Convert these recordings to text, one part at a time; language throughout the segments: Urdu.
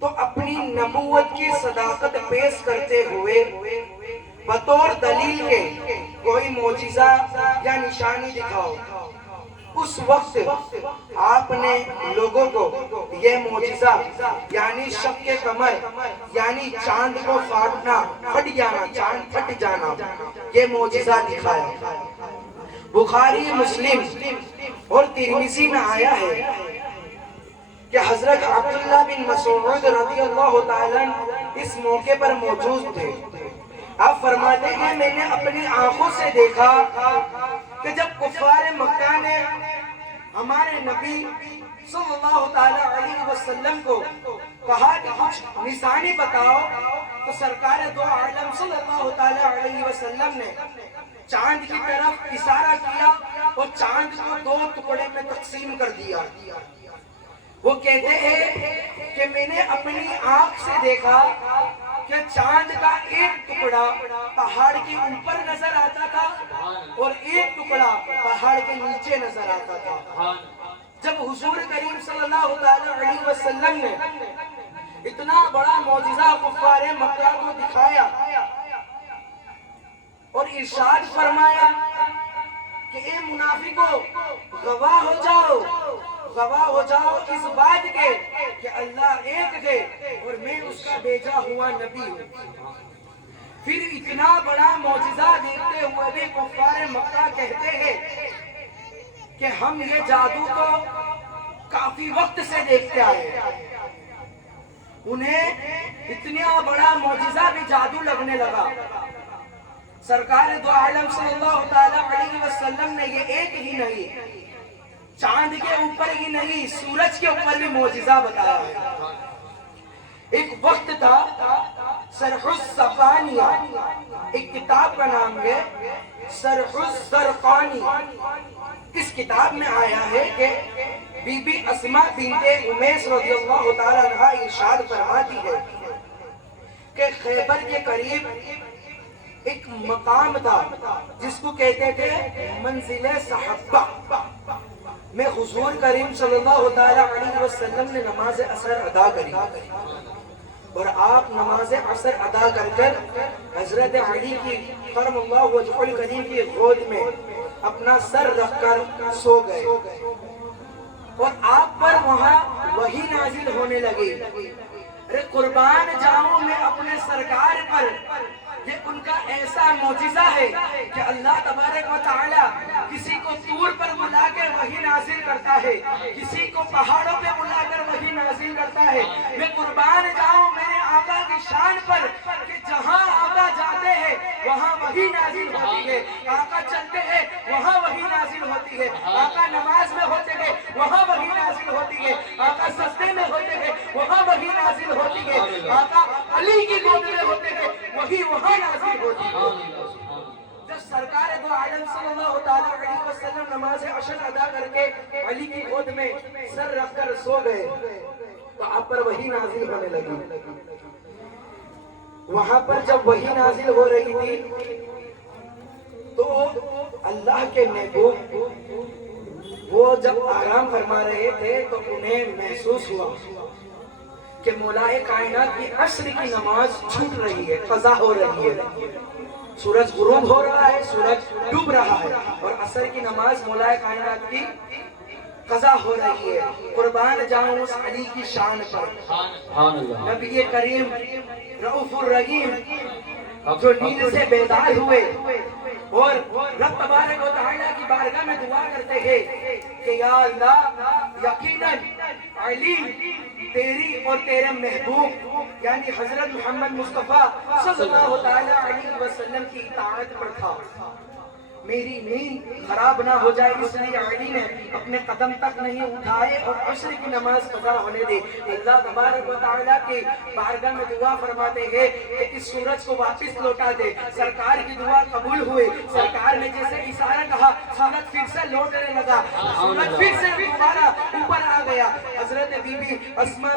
تو اپنی نبوت کی صداقت پیش کرتے ہوئے بطور دلیل کے کوئی معجزہ یا نشانی دکھاؤ۔ اس وقت آپ نے لوگوں کو یہ معجزہ یعنی شق کے قمر یعنی چاند کو پھٹ جانا، چاند پھٹ جانا، یہ معجزہ دکھایا۔ بخاری، مسلم اور ترمذی میں آیا ہے کہ حضرت عبداللہ بن مسعود رضی اللہ تعالیٰ اس موقع پر موجود تھے۔ آپ فرماتے ہیں میں نے اپنی آنکھوں سے دیکھا کہ جب کفار مکہ نے ہمارے نبی صلی اللہ تعالیٰ علیہ وسلم کو کہا کہ کچھ نشانی بتاؤ، تو سرکار دو عالم صلی اللہ تعالیٰ علیہ وسلم نے چاند کی طرف اشارہ کیا اور چاند کو دو ٹکڑے میں تقسیم کر دیا۔ وہ کہتے ہیں کہ میں نے اپنی آنکھ سے دیکھا کہ چاند کا ایک ٹکڑا پہاڑ کے اوپر نظر آتا تھا اور ایک ٹکڑا پہاڑ کے نیچے نظر آتا تھا۔ جب حضور کریم صلی اللہ علیہ وسلم نے اتنا بڑا معجزہ کفار مکہ کو دکھایا اور ارشاد فرمایا کہ اے منافقو گواہ ہو جاؤ، گواہ ہو جاؤ اس بات کے کہ اللہ ایک ہے اور میں اس کا بھیجا ہوا نبی ہوں۔ پھر اتنا بڑا معجزہ دیکھتے ہوئے بھی کفار مکہ کہتے ہیں کہ ہم یہ جادو تو کافی وقت سے دیکھتے آئے، انہیں اتنا بڑا معجزہ بھی جادو لگنے لگا۔ سرکار دو عالم صلی اللہ تعالیٰ علیہ وسلم نے یہ ایک ہی نہیں، چاند کے اوپر ہی نہیں، سورج کے اوپر بھی معجزہ بتایا ہے۔ ایک وقت تھا سرح الزفانیہ، ایک کتاب کا نام ہے سرح الزرقانی۔ اس کتاب میں آیا ہے کہ بی بی اسماء بنت امیس رضی اللہ تعالیٰ عنہا ارشاد فرماتی ہے کہ خیبر کے قریب ایک مقام تھا جس کو کہتے تھے منزل صحبہ۔ میں حضور کریم صلی اللہ علیہ وسلم نے نماز عصر ادا کری اور آپ نماز عصر ادا کر کر حضرت علی کی کرم اللہ وجہ الکریم کی گود میں اپنا سر رکھ کر سو گئے اور آپ پر وہاں وحی نازل ہونے لگی۔ ارے قربان جاؤں میں اپنے سرکار پر، یہ ان کا ایسا معجزہ ہے کہ اللہ تبارک و تعالی کسی کو طور پر بلا کر وحی نازل کرتا ہے، کسی کو پہاڑوں پہ بلا کر وحی نازل کرتا ہے۔ میں قربان جاؤں میرے آقا کی شان پر کہ جہاں آقا جاتے ہیں وہاں وحی نازل ہوتی ہے، آقا چلتے ہیں وہاں وحی نازل ہوتی ہے، آقا نماز میں ہوتے ہیں وہاں وحی نازل ہوتی ہے، آقا سجدے میں ہوتے ہیں وہاں وحی نازل ہوتی ہے، آقا علی کی گود میں ہوتے ہیں وہی وہاں نازل ہوتی ہے۔ جب سرکار دو عالم صلی اللہ علیہ وسلم نماز عشر ادا کر کے علی کی گود میں سر رکھ کر سو گئے تو آپ پر وحی نازل ہونے لگی۔ وہاں پر جب وحی نازل ہو رہی تھی تو اللہ کے محبوب وہ جب آرام فرما رہے تھے تو انہیں محسوس ہوا کہ مولا کائنات کی عصر کی نماز چھوٹ رہی ہے، قضا ہو رہی ہے، سورج غروب ہو رہا ہے، سورج ڈوب رہا ہے اور عصر کی نماز مولا کائنات کی قضا ہو رہی ہے۔ قربان جاؤں اس علی کی شان پر، نبی کریم رؤوف الرحیم جو نیند سے بیدار ہوئے اور رب تبارک و تعالیٰ کی بارگاہ میں دعا کرتے ہیں کہ یا اللہ یقیناً علی تیری اور تیرے محبوب یعنی حضرت محمد مصطفیٰ صلی اللہ علیہ وسلم کی اطاعت پر تھا، میری نیند خراب نہ ہو جائے اس لیے علی نے اپنے قدم تک نہیں اٹھائے اور عشر کی نماز قضا ہونے دی۔ اللہ تبارک و تعالیٰ کی بارگاہ میں دعا فرماتے ہیں کہ اس سورج کو واپس لوٹا دے۔ سرکار کی دعا قبول ہوئی، سرکار نے جیسے اشارہ کہا سورج پھر سے لوٹنے لگا، سورج پھر سے دوبارہ اوپر آ گیا۔ حضرت بی بی اسماء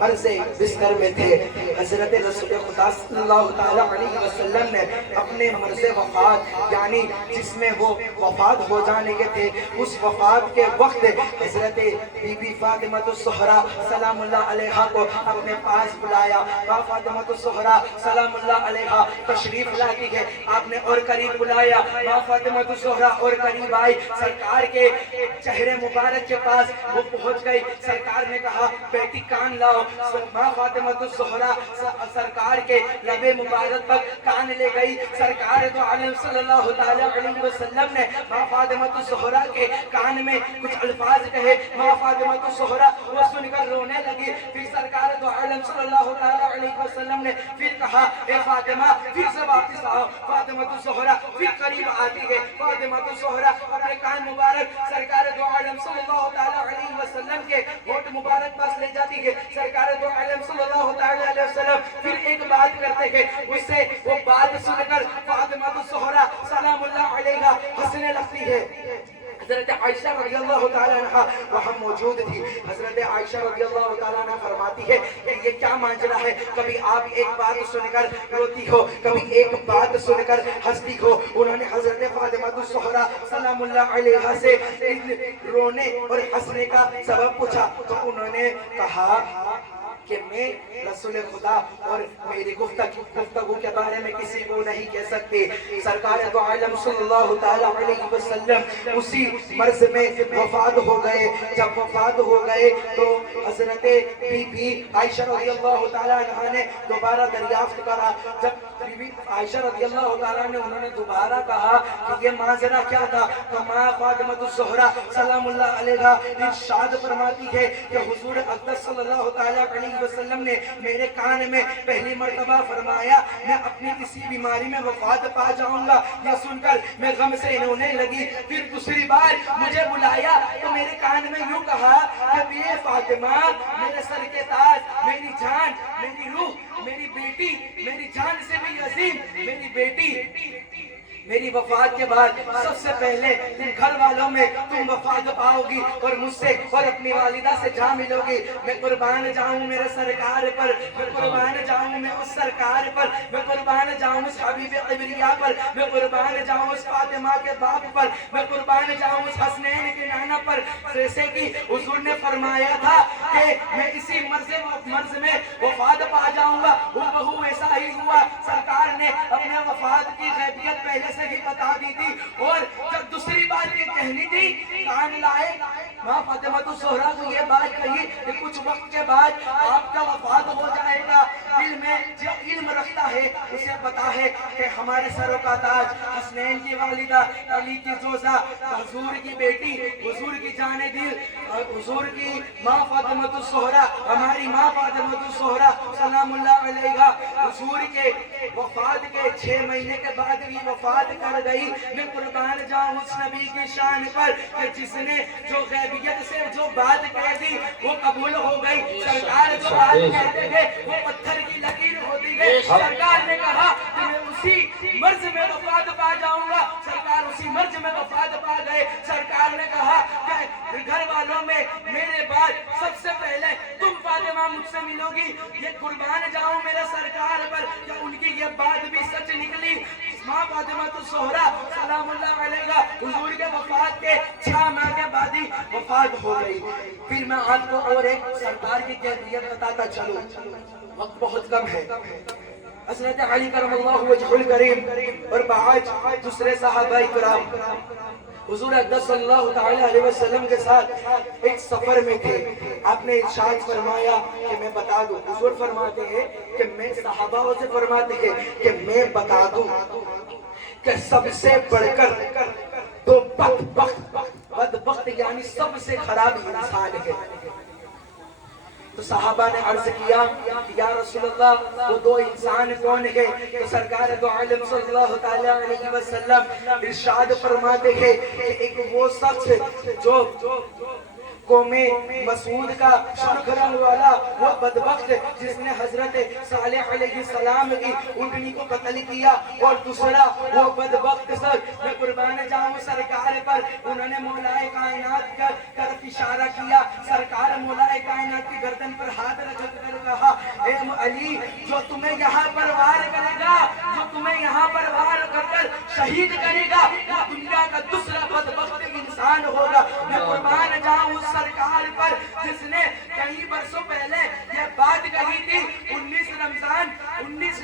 مرض بستر میں تھے، حضرت رسول خدا صلی اللہ تعالیٰ علیہ وسلم نے اپنے مرض وفات یعنی جس میں وہ وفات ہو جانے کے تھے، اس وفات کے وقت حضرت بی بی فاطمہ الزہرا سلام اللہ علیہا کو اپنے پاس بلایا۔ فاطمہ الزہرا سلام اللہ علیہا تشریف لاتی ہے، آپ نے اور قریب بلایا، فاطمہ الزہرا اور قریب آئی، سرکار کے چہرے مبارک کے پاس وہ پہنچ گئی، سرکار نے کہا بیٹی کان لاؤ، فاطمہ الزہرا سرکار کے لب مبارک پر کان لے گئی، سرکار دو عالم صلی اللہ تعالیٰ علیہ وسلم نے فاطمہ الزہرا کے کان میں کچھ الفاظ کہے، فاطمہ الزہرا وہ سن کر رونے لگی، پھر سرکار دو عالم صلی اللہ تعالیٰ علیہ وسلم نے پھر کہا اے فاطمہ پھر سے واپس آؤ، فاطمہ الزہرا پھر قریب آتی ہے، فاطمہ الزہرا اپنے کان مبارک سرکار دو عالم صلی اللہ تعالیٰ علیہ وسلم کے ہونٹ مبارک پاس لے جاتی ہے، سرکار دو عالم صلی اللہ تعالیٰ علیہ وسلم پھر ایک بات کرتے ہیں، اس سے وہ بات سن کر فاطمہ الزہرا سلام اللہ علیہا ہنسنے لگتی ہے۔ حضرت عائشہ رضی اللہ تعالیٰ عنہ وہاں موجود تھی، حضرت عائشہ رضی اللہ تعالیٰ عنہ فرماتی ہے کہ یہ کیا ماجرا ہے، کبھی آپ ایک بات سن کر روتی ہو، کبھی ایک بات سن کر ہنستی ہو۔ انہوں نے حضرت فاطمہ الزہرا سلام اللہ علیہا سے رونے اور ہنسنے کا سبب پوچھا، تو انہوں نے کہا کہ میں رسول خدا اور میری گفتگو کے بارے میں کسی کو نہیں کہہ سکتے۔ سرکار دو عالم صلی اللہ تعالیٰ علیہ وسلم اسی مرض میں وفات ہو گئے، جب وفات ہو گئے تو حضرت بی بی عائشہ رضی اللہ تعالیٰ عنہ نے دوبارہ دریافت کرا، جب بی بی عائشہ رضی اللہ تعالیٰ نے انہوں نے دوبارہ کہا کہ یہ ماجرا کیا تھا، تو ماں فاطمہ الزہرا سلام اللہ علیہا ارشاد فرماتی ہے کہ حضور اقدس صلی اللہ تعالیٰ علیہ وسلم نے میرے کان میں پہلی مرتبہ فرمایا میں اپنی کسی بیماری میں وفات پا جاؤں گا، یہ سن کر میں غم سے رونے لگی، پھر دوسری بار مجھے بلایا تو میرے کان میں یوں کہا کہ بی فاطمہ میرے سر کے تاج، میری جان، میری روح، میری بیٹی، میری جان سے بھی عظیم میری بیٹی، میری وفات کے بعد سب سے پہلے تم گھر والوں میں تم وفات پاؤ گی اور مجھ سے اور اپنی والدہ سے جا ملو گی۔ میں قربان جاؤں میرے سرکار پر، میں قربان جاؤں میں اس سرکار پر، میں قربان جاؤں اس حبیب عبریہ پر، میں قربان جاؤں اس فاطمہ کے باپ پر، میں قربان جاؤں اس حسنین کے نانا پر، جیسے کہ حضور نے فرمایا تھا کہ میں اسی مرض میں وفات پا جاؤں گا، بہو ایسا ہی ہوا۔ سرکار نے اپنے وفات کی غیبیت پہلے سے ہی بتا دی تھی، اور جب دوسری بات یہ کہنی تھی کان لائے، ماں فاطمہ الزہرا کو یہ بات کہی کہ کچھ وقت کے بعد آپ کا وفات ہو جائے گا، دل میں جو علم رکھتا ہے اسے پتا ہے کہ ہمارے سروں کا تاج، حسنین کی والدہ، علی کی زوجہ، حضور کی بیٹی، حضور کی جان دل، حضور کی ماں فاطمہ الزہرا، ہماری ماں فاطمہ الزہرا سلام اللہ علیہا حضور کے وفات کے 6 مہینے کے بعد بھی وفات کر گئی۔ میں قربان جاؤں اس نبی کی شان پر کہ جس نے جو غیبیت سے جو بات کہہ دی وہ قبول ہو گئی۔ سرکار جو بات کہتے تھے وہ پتھر کی لکیر ہوتی ہے، سرکار نے کہا کہ میں اسی مرض میں وفات پا جاؤں گا، سرکار اسی مرض میں وفات پا گئے۔ سرکار نے کہا کہ گھر والوں میں میرے بعد سب سے پہلے تم فاطمہ مجھ سے ملو گی، یہ قربان جاؤں میرے سرکار پر کہ ان کی یہ بات بھی سچ نکلی۔ ماں فاطمہ الزہرا سلام اللہ علیہا حضور کے وفات کے 6 ماہ کے بعد ہی وفات ہو گئی۔ پھر میں آپ کو اور ایک سرکار کی کیفیت بتاتا چلوں، وقت بہت کم ہے۔ حضرت علی کرم اللہ وجہ الکریم اور بعد دوسرے صحابہ کرام حضور اقدس صلی اللہ تعالیٰ علیہ وسلم کے ساتھ ایک سفر میں تھے، آپ نے ارشاد فرمایا کہ میں بتا دوں، حضور فرماتے ہیں کہ میں صحابہ سے فرماتے ہیں کہ میں بتا دوں کہ سب سے بڑھ کر تو بدبخت یعنی سب سے خراب انسان ہے۔ تو صحابہ نے عرض کیا کہ یا رسول اللہ وہ 2 انسان کون ہے؟ تو سرکار دو عالم صلی اللہ تعالیٰ علیہ وسلم ارشاد فرماتے ہیں کہ ایک وہ شخص جو قوم مسعود کا سرخ رنگ والا وہ بدبخت جس نے حضرت صالح علیہ السلام کی اونٹنی کو قتل کیا، اور دوسرا وہ بدبخت سر میں قربان جاؤں سرکار پر انہوں نے مولا کائنات کا طرف اشارہ کیا، سرکار مولا کائنات کی گردن پر ہاتھ رکھ کر کہا اے علی جو تمہیں یہاں پر وار کرے گا، جو تمہیں یہاں پر وار کر کر شہید کرے گا وہ دنیا کا دوسرا بدبخت انسان ہوگا۔ میں قربان جاؤں اس سرکار پر جس نے کئی برسوں پہلے یہ بات کہی تھی، 19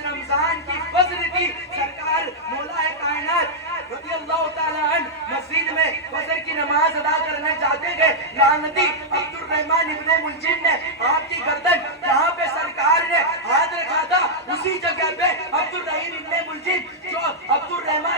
رمضان کی فجر کی سرکار مولا کائنات رضی اللہ تعالی عنہ مسجد میں فجر کی نماز ادا کرنے جاتے گئے، لعنتی عبد الرحمن ابن ملجم نے آپ کی گردن جہاں پہ سرکار نے ہاتھ رکھا تھا اسی جگہ پہ عبد الرحمن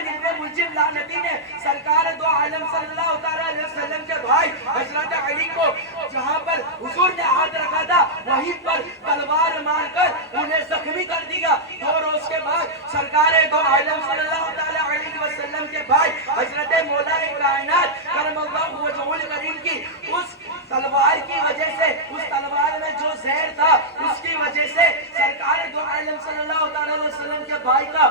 ابن ملجم لعنتی نے سرکار دو عالم صلی اللہ تعالی علیہ وسلم کے بھائی حضرت علی کو جہاں پر حضور نے ہاتھ رکھا تھا وہیں پر تلوار مار کر انہیں زخمی کر دیا، اور اس کے بعد سرکار دو عالم صلی اللہ تعالی علیہ وسلم کے بھائی حضرت مولا کائنات کرم اللہ وجہہ الکریم کی اس تلوار کی وجہ سے، اس تلوار میں جو زہر تھا اس کی وجہ سے سرکار دو عالم صلی اللہ تعالی علیہ وسلم کے بھائی کا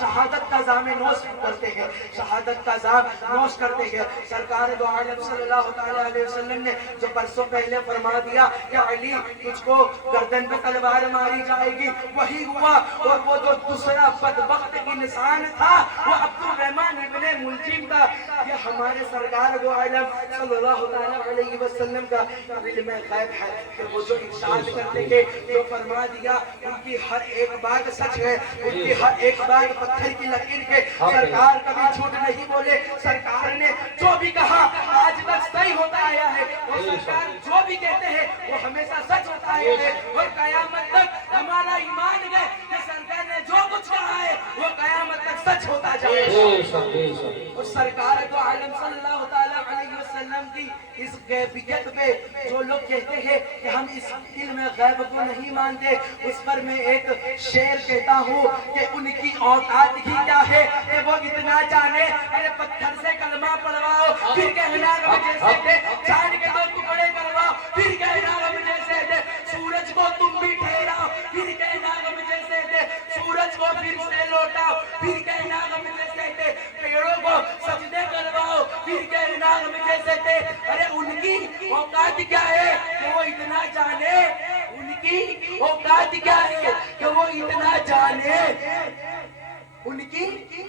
شہادت کا جام نوش کرتے ہیں، شہادت کا جام نوش کرتے ہیں۔ سرکار دو عالم صلی اللہ تعالی علیہ وسلم نے جو برسوں پہلے فرما دیا کہ علی تجھ کو گردن پہ تلوار ماری جائے گی وہی ہوا، اور وہ جو دوسرا بدبخت انسان تھا وہ عبد الرحمن ابن ملجم تھا۔ یہ ہمارے سرکار دو عالم صلی اللہ تعالی علیہ وسلم کا علم غیب ہے کہ وہ جو ارشاد کرتے کہ جو فرما دیا ان کی ہر ایک بات سچ ہے، ان کی ہر ایک بات پتھر کی لکیر کے، سرکار کبھی جھوٹ نہیں بولے، سرکار نے جو بھی کہا آج تک صحیح ہوتا آیا ہے، اور سرکار جو بھی کہتے ہیں وہ ہمیشہ سچ ہوتا آیا ہے، اور قیامت تک ہمارا ایمان ہے کہ سرکار نے جو کچھ کہا ہے وہ قیامت تک سچ ہوتا جائے گا۔ اور سرکار دو عالم صلی اللہ تعالی علیہ وسلم کی اس غیبیت پہ جو لوگ کہتے ہیں کہ ہم اس علم غیب کو نہیں مانتے، اس پر میں ایک شعر کہتا ہوں کہ ان کی اوقات ہی کیا ہے کہ وہ اتنا جانے، ارے پتھر سے کلمہ پڑھواؤ پھر کہنا رب جیسے تھے، چاند کے دو ٹکڑے کرواؤ پھر کہنا رب جیسے تھے، سورج کو تم بھی ٹھہراؤ پھر کہنا رب جیسے تھے، سورج کو پھر سے لوٹاؤ پھر کہنا رب جیسے تھے، پیڑوں کو سجدے کرواؤ پھر کہنا رب جیسے تھے۔ ارے ان کی اوقات کیا ہے کہ وہ اتنا جانے، ان کی اوقات کیا ہے کہ وہ اتنا جانے، ان کی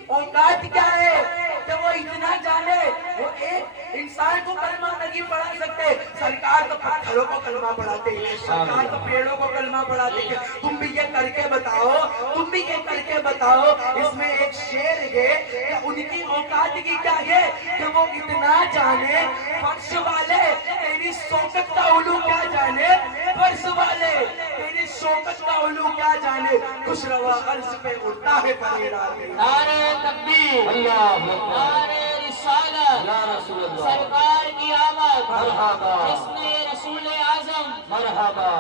اوقات کیا ہے کہ وہ اتنا جانے۔ وہ ایک انسان کو کلمہ نہیں پڑھا سکتے، سرکار تو پتھروں کو کلمہ پڑھاتے ہیں، سرکار تو پیڑوں کو کلمہ پڑھاتے ہیں۔ تم بھی یہ کر کے بتاؤ، تم بھی یہ کر کے بتاؤ۔ اس میں ایک شعر ہے کہ ان کی اوقات کی کیا ہے کہ وہ اتنا جانے، فرش والے تیری شوکت کا علو کیا جانے، فرش والے تیری شوکت کا علو کیا جانے، خوش روا عرض پہ اڑتا ہے پریرا۔ نعرہ تکبیر، نعرہ رسالت، یا رسول اللہ، سرکار کی آمد، مرحبا، جس نے رسول اعظم، مرحبا۔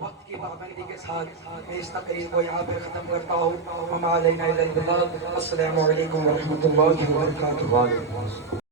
وقت کی پابندی کے ساتھ میں اس تقریر کو یہاں پہ ختم کرتا ہوں۔ وما علینا الا البلاغ۔ السلام علیکم ورحمۃ اللہ وبرکاتہ۔